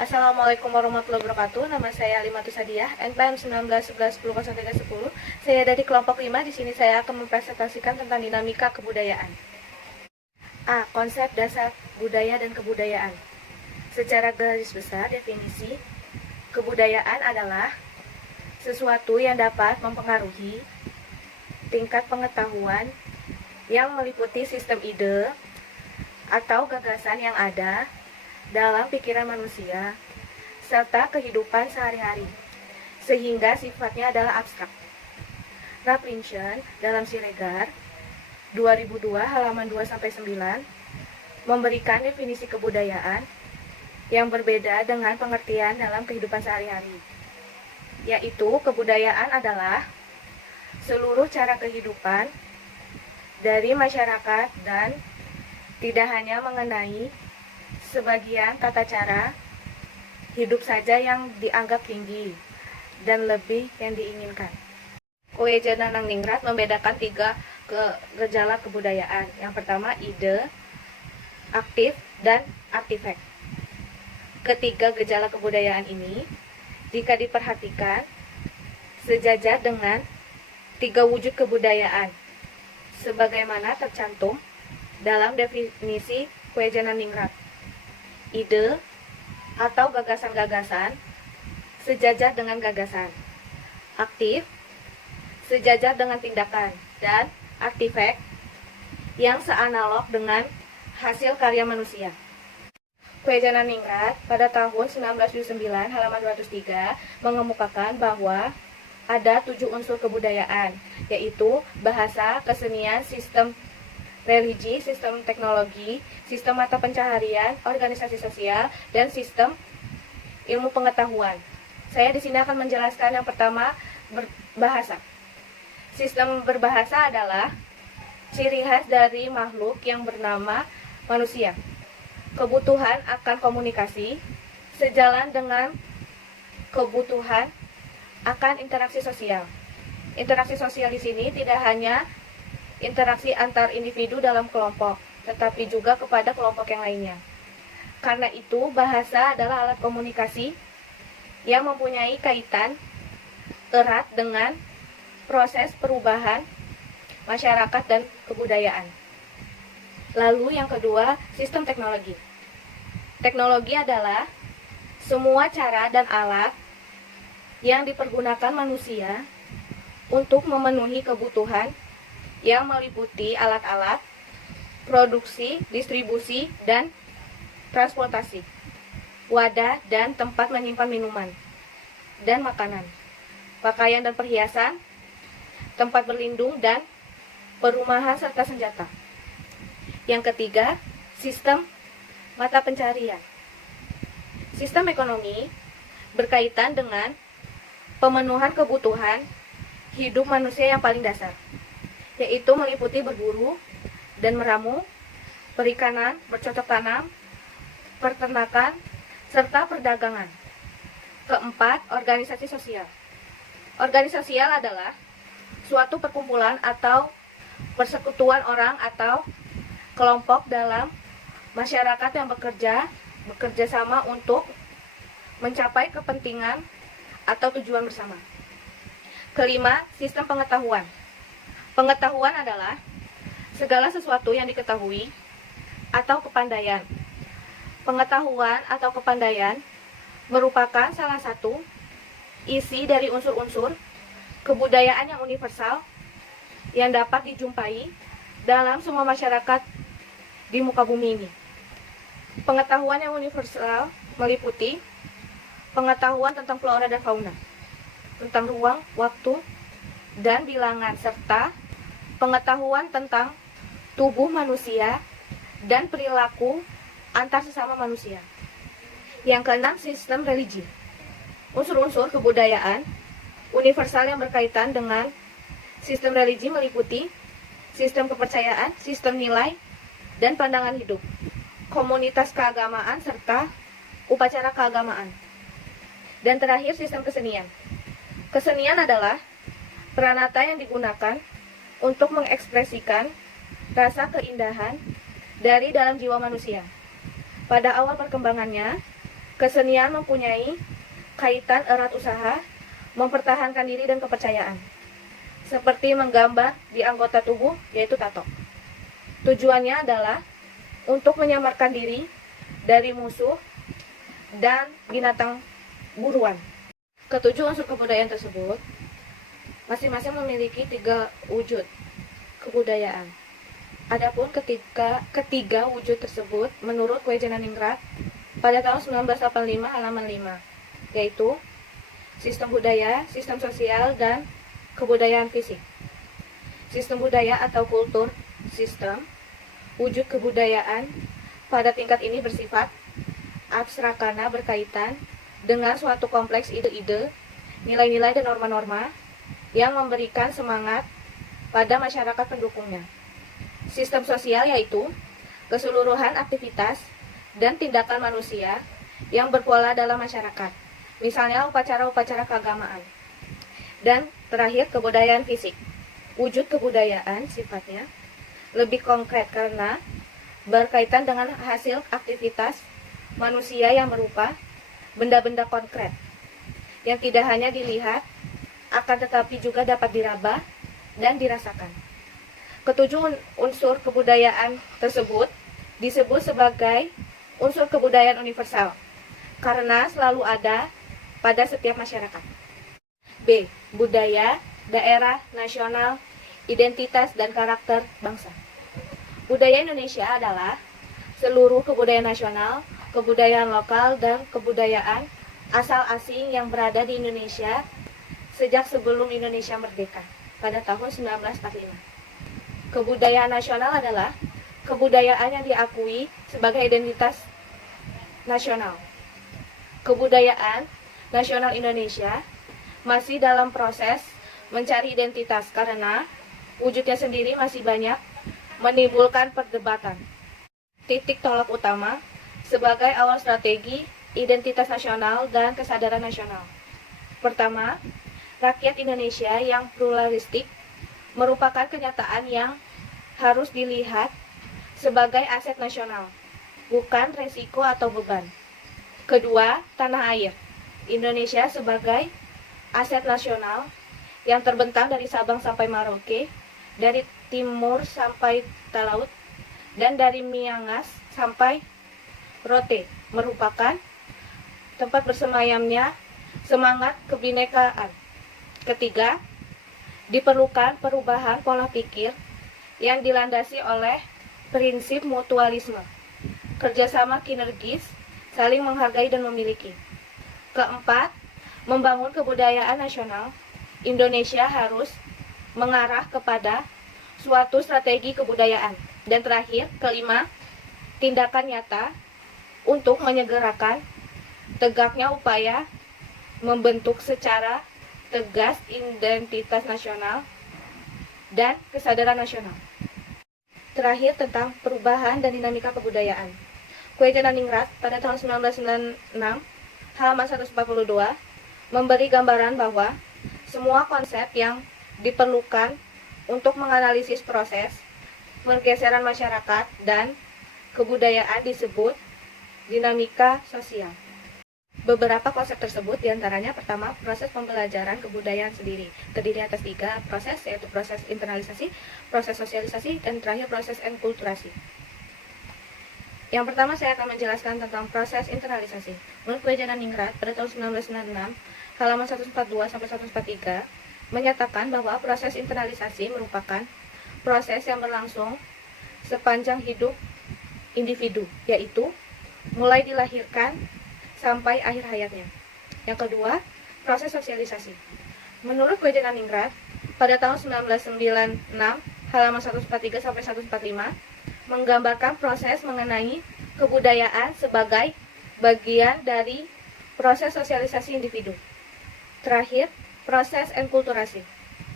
Assalamualaikum warahmatullahi wabarakatuh. Nama saya Alimatus Hadiah, NPM 1911100310. Saya dari kelompok 5. Di sini saya akan mempresentasikan tentang dinamika kebudayaan. A. Konsep dasar budaya dan kebudayaan. Secara garis besar, definisi kebudayaan adalah sesuatu yang dapat mempengaruhi tingkat pengetahuan yang meliputi sistem ide atau gagasan yang ada dalam pikiran manusia serta kehidupan sehari-hari, sehingga sifatnya adalah abstrak. Raplinson dalam Siregar 2002 halaman 2-9 memberikan definisi kebudayaan yang berbeda dengan pengertian dalam kehidupan sehari-hari, yaitu kebudayaan adalah seluruh cara kehidupan dari masyarakat dan tidak hanya mengenai sebagian tata cara hidup saja yang dianggap tinggi dan lebih yang diinginkan. Koejanananingrat membedakan 3 gejala kebudayaan. Yang pertama, ide, aktif, dan artefak. Ketiga gejala kebudayaan ini, jika diperhatikan, sejajar dengan 3 wujud kebudayaan, sebagaimana tercantum dalam definisi Koejananingrat. Ide atau gagasan-gagasan sejajar dengan gagasan, aktif sejajar dengan tindakan, dan artefak yang seanalog dengan hasil karya manusia. Koejananingrat pada tahun 1979 halaman 203 mengemukakan bahwa ada 7 unsur kebudayaan, yaitu bahasa, kesenian, sistem religi, sistem teknologi, sistem mata pencaharian, organisasi sosial, dan sistem ilmu pengetahuan. Saya di sini akan menjelaskan yang pertama, berbahasa. Sistem berbahasa adalah ciri khas dari makhluk yang bernama manusia. Kebutuhan akan komunikasi sejalan dengan kebutuhan akan interaksi sosial. Interaksi sosial di sini tidak hanya interaksi antar individu dalam kelompok, tetapi juga kepada kelompok yang lainnya. Karena itu, bahasa adalah alat komunikasi yang mempunyai kaitan erat dengan proses perubahan masyarakat dan kebudayaan. Lalu yang kedua, sistem teknologi. Teknologi adalah semua cara dan alat yang dipergunakan manusia untuk memenuhi kebutuhan yang meliputi alat-alat, produksi, distribusi, dan transportasi, wadah dan tempat menyimpan minuman dan makanan, pakaian dan perhiasan, tempat berlindung, dan perumahan serta senjata. Yang ketiga, sistem mata pencarian. Sistem ekonomi berkaitan dengan pemenuhan kebutuhan hidup manusia yang paling dasar, yaitu meliputi berburu dan meramu, perikanan, bercocok tanam, peternakan, serta perdagangan. Keempat, organisasi sosial. Organisasi sosial adalah suatu perkumpulan atau persekutuan orang atau kelompok dalam masyarakat yang bekerja sama untuk mencapai kepentingan atau tujuan bersama. Kelima, sistem pengetahuan. Pengetahuan adalah segala sesuatu yang diketahui atau kepandaian. Pengetahuan atau kepandaian merupakan salah satu isi dari unsur-unsur kebudayaan yang universal yang dapat dijumpai dalam semua masyarakat di muka bumi ini. Pengetahuan yang universal meliputi pengetahuan tentang flora dan fauna, tentang ruang, waktu, dan bilangan, serta pengetahuan tentang tubuh manusia dan perilaku antar sesama manusia. Yang keenam, sistem religi. Unsur-unsur kebudayaan universal yang berkaitan dengan sistem religi meliputi sistem kepercayaan, sistem nilai, dan pandangan hidup, komunitas keagamaan, serta upacara keagamaan. Dan terakhir, sistem kesenian. Kesenian adalah peranata yang digunakan untuk mengekspresikan rasa keindahan dari dalam jiwa manusia. Pada awal perkembangannya, Kesenian mempunyai kaitan erat usaha, mempertahankan diri dan kepercayaan, seperti menggambar di anggota tubuh, yaitu tato. Tujuannya adalah untuk menyamarkan diri dari musuh dan binatang buruan. Ketujuh unsur kebudayaan tersebut masing-masing memiliki 3 wujud kebudayaan. Adapun ketiga wujud tersebut menurut Kwejananingrat pada tahun 1985 halaman 5, yaitu sistem budaya, sistem sosial, dan kebudayaan fisik. Sistem budaya atau kultur sistem wujud kebudayaan pada tingkat ini bersifat abstrak karena berkaitan dengan suatu kompleks ide-ide, nilai-nilai, dan norma-norma yang memberikan semangat pada masyarakat pendukungnya. Sistem sosial yaitu keseluruhan aktivitas dan tindakan manusia yang berpola dalam masyarakat, misalnya upacara-upacara keagamaan. Dan terakhir, kebudayaan fisik. Wujud kebudayaan sifatnya lebih konkret karena berkaitan dengan hasil aktivitas manusia yang berupa benda-benda konkret yang tidak hanya dilihat, akan tetapi juga dapat diraba dan dirasakan. Ketujuh unsur kebudayaan tersebut disebut sebagai unsur kebudayaan universal karena selalu ada pada setiap masyarakat. B. Budaya, daerah, nasional, identitas, dan karakter bangsa. Budaya Indonesia adalah seluruh kebudayaan nasional, kebudayaan lokal, dan kebudayaan asal asing yang berada di Indonesia sejak sebelum Indonesia merdeka pada tahun 1945. Kebudayaan nasional adalah kebudayaan yang diakui sebagai identitas nasional. Kebudayaan nasional Indonesia masih dalam proses mencari identitas karena wujudnya sendiri masih banyak menimbulkan perdebatan. Titik tolak utama sebagai awal strategi identitas nasional dan kesadaran nasional. Pertama, rakyat Indonesia yang pluralistik merupakan kenyataan yang harus dilihat sebagai aset nasional, bukan resiko atau beban. Kedua, tanah air Indonesia sebagai aset nasional yang terbentang dari Sabang sampai Merauke, dari timur sampai Talaut, dan dari Miangas sampai Rote, merupakan tempat bersemayamnya semangat kebinekaan. Ketiga, diperlukan perubahan pola pikir yang dilandasi oleh prinsip mutualisme, kerjasama kinergis, saling menghargai dan memiliki. Keempat, membangun kebudayaan nasional. Indonesia harus mengarah kepada suatu strategi kebudayaan. Dan terakhir, kelima, tindakan nyata untuk menyegerakan tegaknya upaya membentuk secara tegas identitas nasional dan kesadaran nasional. Terakhir, tentang perubahan dan dinamika kebudayaan. Kwejananingrat pada tahun 1996 halaman 142 memberi gambaran bahwa semua konsep yang diperlukan untuk menganalisis proses pergeseran masyarakat dan kebudayaan disebut dinamika sosial. Beberapa konsep tersebut diantaranya pertama, proses pembelajaran kebudayaan sendiri, terdiri atas 3 proses, yaitu proses internalisasi, proses sosialisasi, dan terakhir proses enkulturasi. Yang pertama saya akan menjelaskan tentang proses internalisasi. Menurut Kwejananingrat pada tahun 1996, halaman 142 sampai 143, menyatakan bahwa proses internalisasi merupakan proses yang berlangsung sepanjang hidup individu, yaitu mulai dilahirkan sampai akhir hayatnya. Yang kedua, proses sosialisasi. Menurut Kwejananingrat pada tahun 1996, halaman 143 sampai 145, menggambarkan proses mengenai kebudayaan sebagai bagian dari proses sosialisasi individu. Terakhir, proses enkulturasi.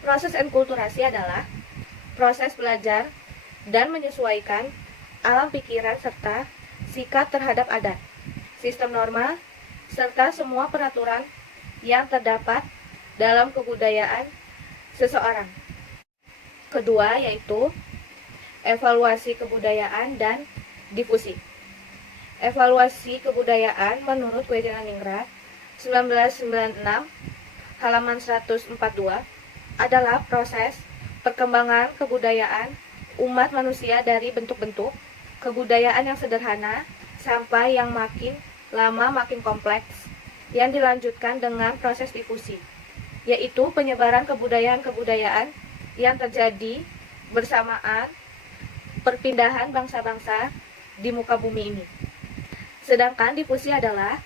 Proses enkulturasi adalah proses belajar dan menyesuaikan alam pikiran serta sikap terhadap adat, sistem norma, serta semua peraturan yang terdapat dalam kebudayaan seseorang. Kedua, yaitu evaluasi kebudayaan dan difusi. Evaluasi kebudayaan menurut Kwejananingrat 1996 halaman 142 adalah proses perkembangan kebudayaan umat manusia dari bentuk-bentuk kebudayaan yang sederhana sampai yang makin lama makin kompleks yang dilanjutkan dengan proses difusi, yaitu penyebaran kebudayaan-kebudayaan yang terjadi bersamaan perpindahan bangsa-bangsa di muka bumi ini. Sedangkan difusi adalah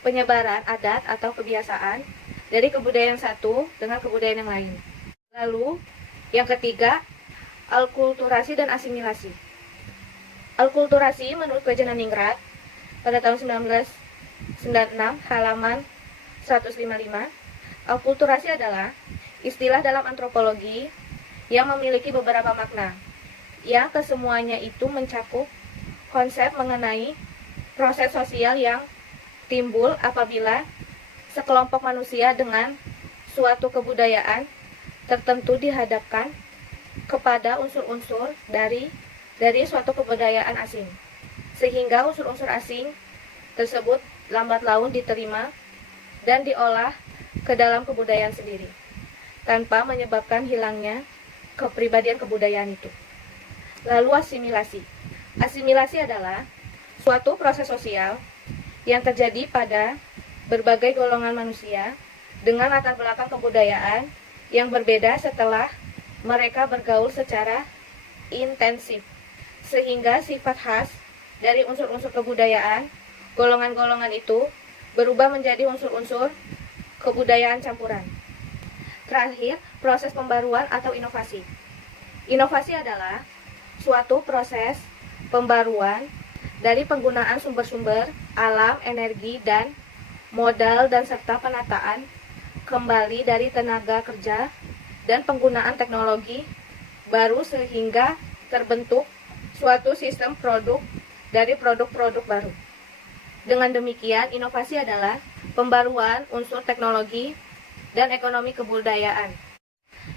penyebaran adat atau kebiasaan dari kebudayaan satu dengan kebudayaan yang lain. Lalu, yang ketiga, alkulturasi dan asimilasi. Alkulturasi menurut Kwejananingrat pada tahun 1996 halaman 155, alkulturasi adalah istilah dalam antropologi yang memiliki beberapa makna, yang kesemuanya itu mencakup konsep mengenai proses sosial yang timbul apabila sekelompok manusia dengan suatu kebudayaan tertentu dihadapkan kepada unsur-unsur dari suatu kebudayaan asing, sehingga unsur-unsur asing tersebut lambat laun diterima dan diolah ke dalam kebudayaan sendiri, tanpa menyebabkan hilangnya kepribadian kebudayaan itu. Lalu asimilasi. Asimilasi adalah suatu proses sosial yang terjadi pada berbagai golongan manusia dengan latar belakang kebudayaan yang berbeda setelah mereka bergaul secara intensif, sehingga sifat khas dari unsur-unsur kebudayaan golongan-golongan itu berubah menjadi unsur-unsur kebudayaan campuran. Terakhir, proses pembaruan atau inovasi. Inovasi adalah suatu proses pembaruan dari penggunaan sumber-sumber alam, energi, dan modal dan serta penataan kembali dari tenaga kerja dan penggunaan teknologi baru sehingga terbentuk suatu sistem produk dari produk-produk baru. Dengan demikian, inovasi adalah pembaruan unsur teknologi dan ekonomi kebudayaan.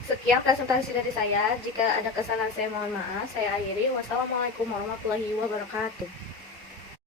Sekian presentasi dari saya. Jika ada kesalahan saya mohon maaf. Saya akhiri. Wassalamualaikum warahmatullahi wabarakatuh.